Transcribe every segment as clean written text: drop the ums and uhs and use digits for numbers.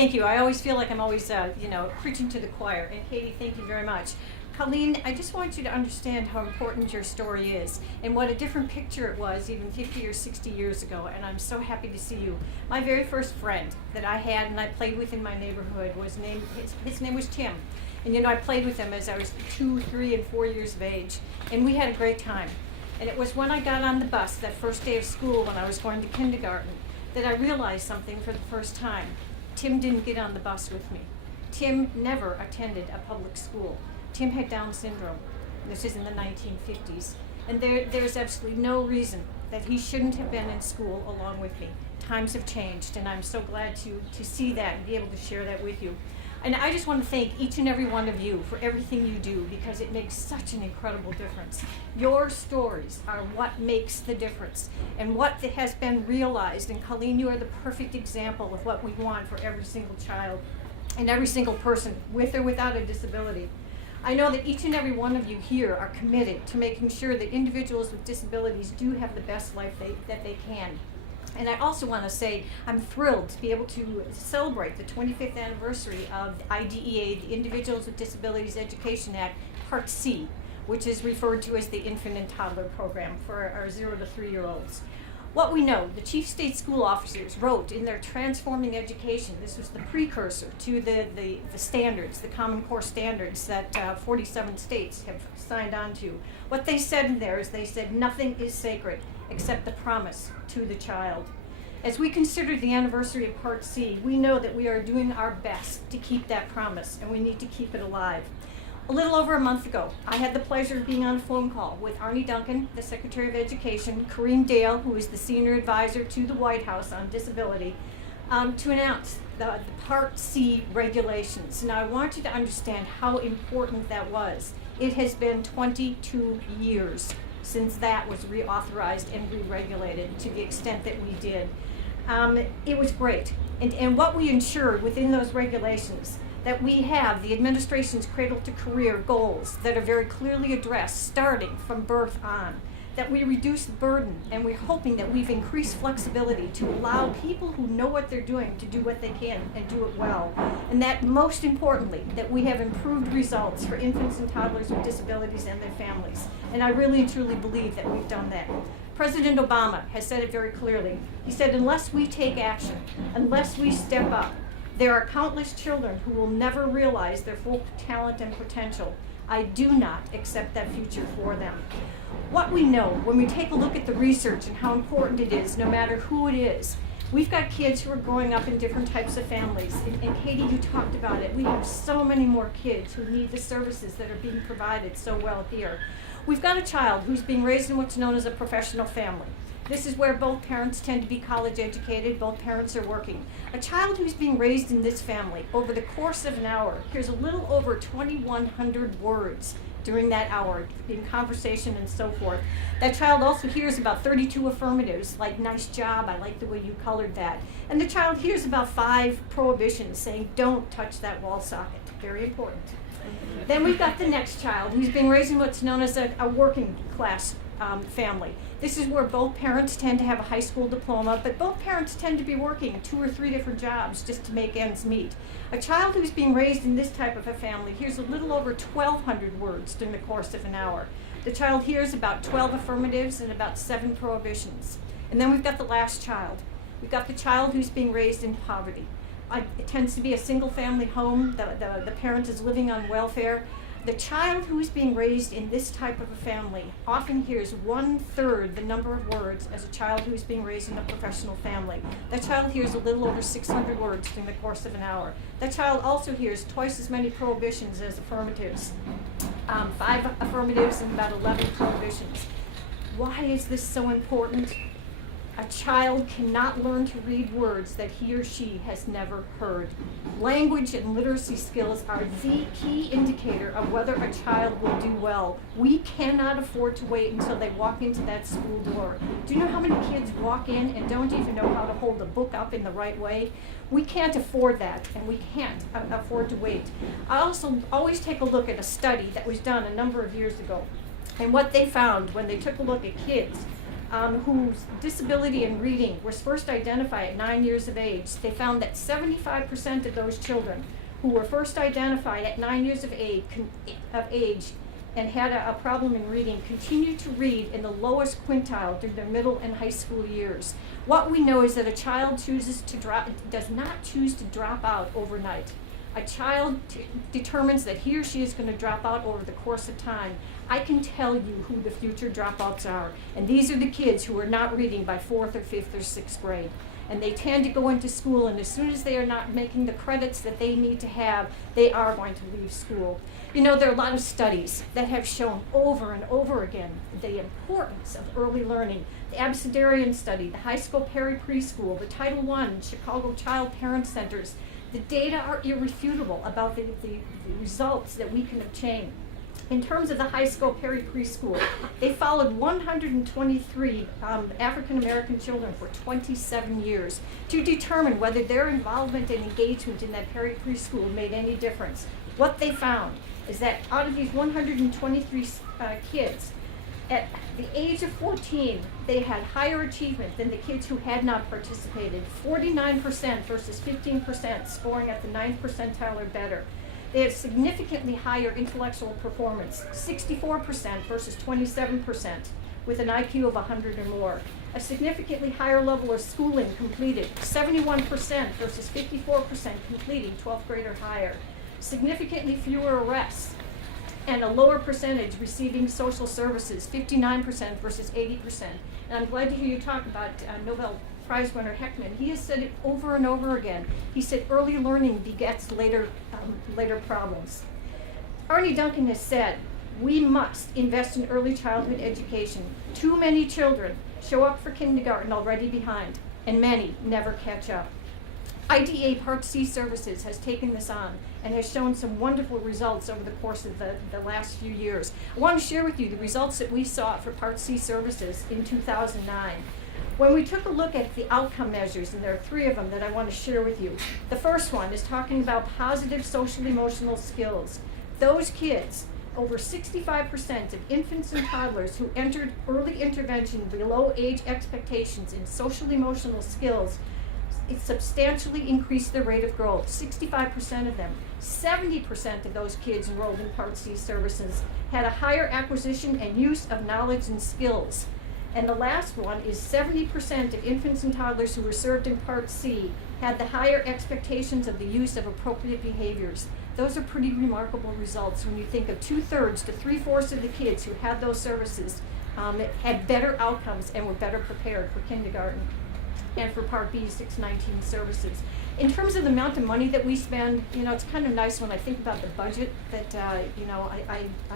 Thank you. I always feel like I'm always, preaching to the choir. And Katie, thank you very much. Colleen, I just want you to understand how important your story is and what a different picture it was even 50 or 60 years ago, and I'm so happy to see you. My very first friend that I had and I played with in my neighborhood his name was Tim. And I played with him as I was 2, 3, and 4 years of age, and we had a great time. And it was when I got on the bus that first day of school when I was going to kindergarten that I realized something for the first time. Tim didn't get on the bus with me. Tim never attended a public school. Tim had Down syndrome. This is in the 1950s. And there's absolutely no reason that he shouldn't have been in school along with me. Times have changed, and I'm so glad to see that and be able to share that with you. And I just want to thank each and every one of you for everything you do, because it makes such an incredible difference. Your stories are what makes the difference and what has been realized. And Colleen, you are the perfect example of what we want for every single child and every single person with or without a disability. I know that each and every one of you here are committed to making sure that individuals with disabilities do have the best life that they can. And I also want to say I'm thrilled to be able to celebrate the 25th anniversary of the IDEA, the Individuals with Disabilities Education Act, Part C, which is referred to as the Infant and Toddler Program for our 0 to 3-year-olds. What we know, the chief state school officers wrote in their Transforming Education, this was the precursor to the standards, the Common Core standards that 47 states have signed on to. What they said in there is they said nothing is sacred except the promise to the child. As we consider the anniversary of Part C, we know that we are doing our best to keep that promise, and we need to keep it alive. A little over a month ago, I had the pleasure of being on a phone call with Arnie Duncan, the Secretary of Education, Kareem Dale, who is the Senior Advisor to the White House on Disability, to announce the Part C regulations. Now, I want you to understand how important that was. It has been 22 years since that was reauthorized and re-regulated to the extent that we did. It was great. And what we ensured within those regulations, that we have the administration's cradle to career goals that are very clearly addressed starting from birth on, that we reduce the burden, and we're hoping that we've increased flexibility to allow people who know what they're doing to do what they can and do it well. And that most importantly, that we have improved results for infants and toddlers with disabilities and their families. And I really and truly believe that we've done that. President Obama has said it very clearly. He said, unless we take action, unless we step up, there are countless children who will never realize their full talent and potential. I do not accept that future for them. What we know, when we take a look at the research and how important it is, no matter who it is, we've got kids who are growing up in different types of families. And Katie, you talked about it. We have so many more kids who need the services that are being provided so well here. We've got a child who's being raised in what's known as a professional family. This is where both parents tend to be college educated, both parents are working. A child who's being raised in this family, over the course of an hour, hears a little over 2,100 words during that hour in conversation and so forth. That child also hears about 32 affirmatives, like nice job, I like the way you colored that. And the child hears about 5 prohibitions saying don't touch that wall socket. Very important. Then we've got the next child who's being raised in what's known as a working class family. This is where both parents tend to have a high school diploma, but both parents tend to be working 2 or 3 different jobs just to make ends meet. A child who's being raised in this type of a family hears a little over 1,200 words during the course of an hour. The child hears about 12 affirmatives and about 7 prohibitions. And then we've got the last child. We've got the child who's being raised in poverty. It tends to be a single family home. The parent is living on welfare. The child who is being raised in this type of a family often hears 1/3 the number of words as a child who is being raised in a professional family. That child hears a little over 600 words during the course of an hour. That child also hears twice as many prohibitions as affirmatives. 5 affirmatives and about 11 prohibitions. Why is this so important? A child cannot learn to read words that he or she has never heard. Language and literacy skills are the key indicator of whether a child will do well. We cannot afford to wait until they walk into that school door. Do you know how many kids walk in and don't even know how to hold a book up in the right way? We can't afford that, and we can't afford to wait. I also always take a look at a study that was done a number of years ago. And what they found when they took a look at kids whose disability in reading was first identified at 9 years of age, they found that 75% of those children who were first identified at 9 years of age and had a problem in reading continued to read in the lowest quintile during their middle and high school years. What we know is that a child does not choose to drop out overnight. A child determines that he or she is going to drop out over the course of time. I can tell you who the future dropouts are, and these are the kids who are not reading by 4th or 5th or 6th grade. And they tend to go into school, and as soon as they are not making the credits that they need to have, they are going to leave school. You know, there are a lot of studies that have shown over and over again the importance of early learning. The Abecedarian study, the high school preschool, the Title I, Chicago Child Parent Centers. The data are irrefutable about the results that we can obtain. In terms of the high school preschool, they followed 123 African American children for 27 years to determine whether their involvement and engagement in that preschool made any difference. What they found is that out of these 123 kids, at the age of 14, they had higher achievement than the kids who had not participated, 49% versus 15%, scoring at the 9th percentile or better. They had significantly higher intellectual performance, 64% versus 27%, with an IQ of 100 or more. A significantly higher level of schooling completed, 71% versus 54% completing 12th grade or higher. Significantly fewer arrests, and a lower percentage receiving social services, 59% versus 80%. And I'm glad to hear you talk about Nobel Prize winner Heckman. He has said it over and over again. He said early learning begets later problems. Arne Duncan has said, we must invest in early childhood education. Too many children show up for kindergarten already behind, and many never catch up. IDA Part C Services has taken this on and has shown some wonderful results over the course of the last few years. I want to share with you the results that we saw for Part C Services in 2009. When we took a look at the outcome measures, and there are 3 of them that I want to share with you. The first one is talking about positive social emotional skills. Those kids, over 65% of infants and toddlers who entered early intervention below age expectations in social emotional skills, it substantially increased their rate of growth, 65% of them. 70% of those kids enrolled in Part C services had a higher acquisition and use of knowledge and skills. And the last one is 70% of infants and toddlers who were served in Part C had the higher expectations of the use of appropriate behaviors. Those are pretty remarkable results when you think of 2/3 to 3/4 of the kids who had those services had better outcomes and were better prepared for kindergarten and for Part B 619 services. In terms of the amount of money that we spend, you know, it's kind of nice when I think about the budget that, I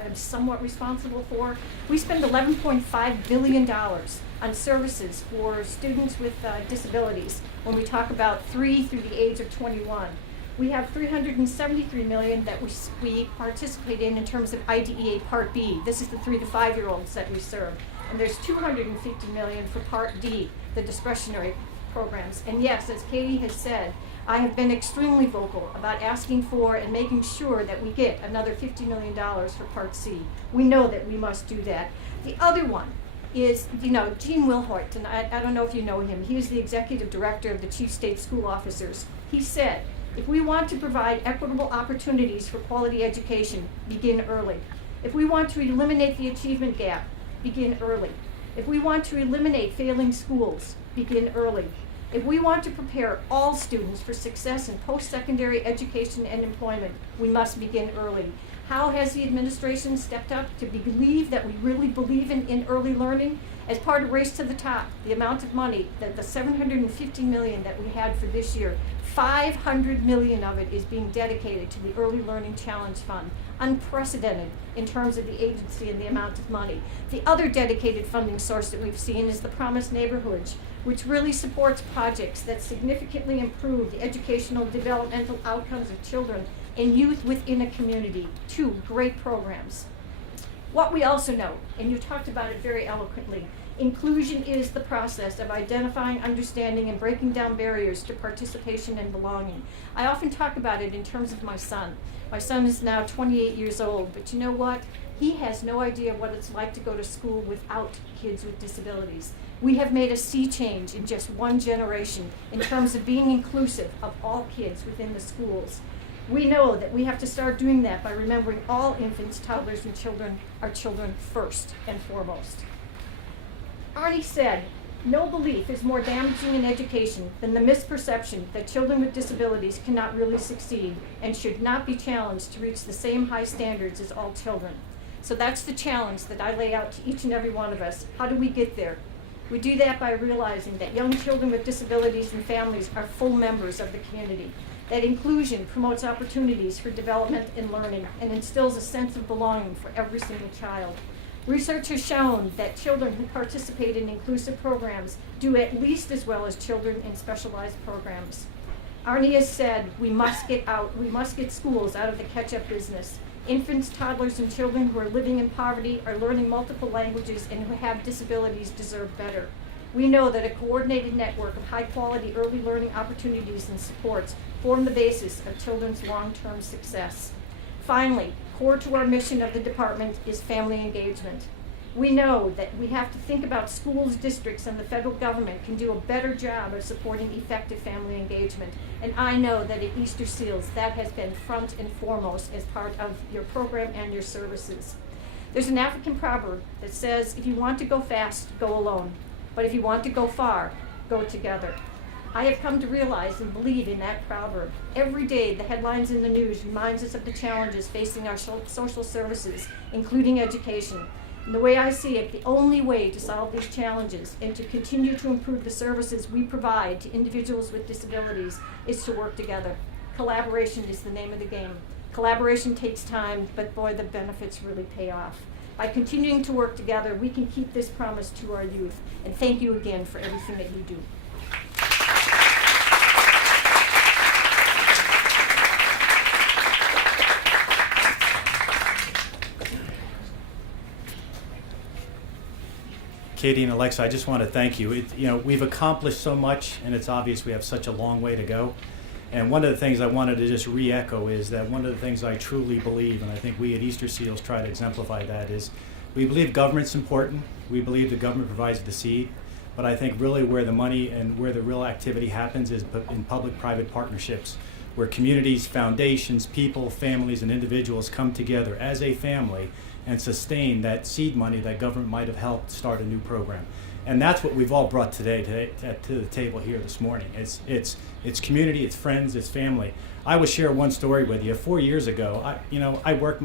am somewhat responsible for. We spend $11.5 billion on services for students with disabilities when we talk about 3 through the age of 21. We have $373 million that we participate in terms of IDEA Part B. This is the 3 to 5-year-olds that we serve. And there's $250 million for Part D, the discretionary programs. And yes, as Katie has said, I have been extremely vocal about asking for and making sure that we get another $50 million for Part C. We know that we must do that. The other one is, Gene Wilhoit, and I don't know if you know him. He is the executive director of the Chief State School Officers. He said, if we want to provide equitable opportunities for quality education, begin early. If we want to eliminate the achievement gap, begin early. If we want to eliminate failing schools, begin early. If we want to prepare all students for success in post-secondary education and employment, we must begin early. How has the administration stepped up to believe that we really believe in early learning? As part of Race to the Top, the amount of money, the $750 million that we had for this year, $500 million of it is being dedicated to the Early Learning Challenge Fund. Unprecedented in terms of the agency and the amount of money. The other dedicated funding source that we've seen is the Promised Neighborhoods, which really supports projects that significantly improve the educational developmental outcomes of children and youth within a community. 2 great programs. What we also know, and you talked about it very eloquently, inclusion is the process of identifying, understanding, and breaking down barriers to participation and belonging. I often talk about it in terms of my son. My son is now 28 years old, but you know what? He has no idea what it's like to go to school without kids with disabilities. We have made a sea change in just one generation in terms of being inclusive of all kids within the schools. We know that we have to start doing that by remembering all infants, toddlers, and children are children first and foremost. Arnie said, "No belief is more damaging in education than the misperception that children with disabilities cannot really succeed and should not be challenged to reach the same high standards as all children." So that's the challenge that I lay out to each and every one of us. How do we get there? We do that by realizing that young children with disabilities and families are full members of the community, that inclusion promotes opportunities for development and learning and instills a sense of belonging for every single child. Research has shown that children who participate in inclusive programs do at least as well as children in specialized programs. Arnie has said we must get schools out of the catch-up business. Infants, toddlers, and children who are living in poverty, are learning multiple languages, and who have disabilities deserve better. We know that a coordinated network of high-quality early learning opportunities and supports form the basis of children's long-term success. Finally, core to our mission of the department is family engagement. We know that we have to think about schools, districts, and the federal government can do a better job of supporting effective family engagement. And I know that at Easter Seals, that has been front and foremost as part of your program and your services. There's an African proverb that says, if you want to go fast, go alone. But if you want to go far, go together. I have come to realize and believe in that proverb. Every day, the headlines in the news reminds us of the challenges facing our social services, including education. And the way I see it, the only way to solve these challenges and to continue to improve the services we provide to individuals with disabilities is to work together. Collaboration is the name of the game. Collaboration takes time, but boy, the benefits really pay off. By continuing to work together, we can keep this promise to our youth. And thank you again for everything that you do. Katie and Alexa, I just want to thank you. We've accomplished so much, and it's obvious we have such a long way to go. And one of the things I wanted to just re-echo is that one of the things I truly believe, and I think we at Easter Seals try to exemplify that, is we believe government's important. We believe the government provides the seed. But I think really where the money and where the real activity happens is in public-private partnerships, where communities, foundations, people, families, and individuals come together as a family and sustain that seed money that government might have helped start a new program. And that's what we've all brought today to the table here this morning. It's community, it's friends, it's family. I will share one story with you. 4 years ago, I worked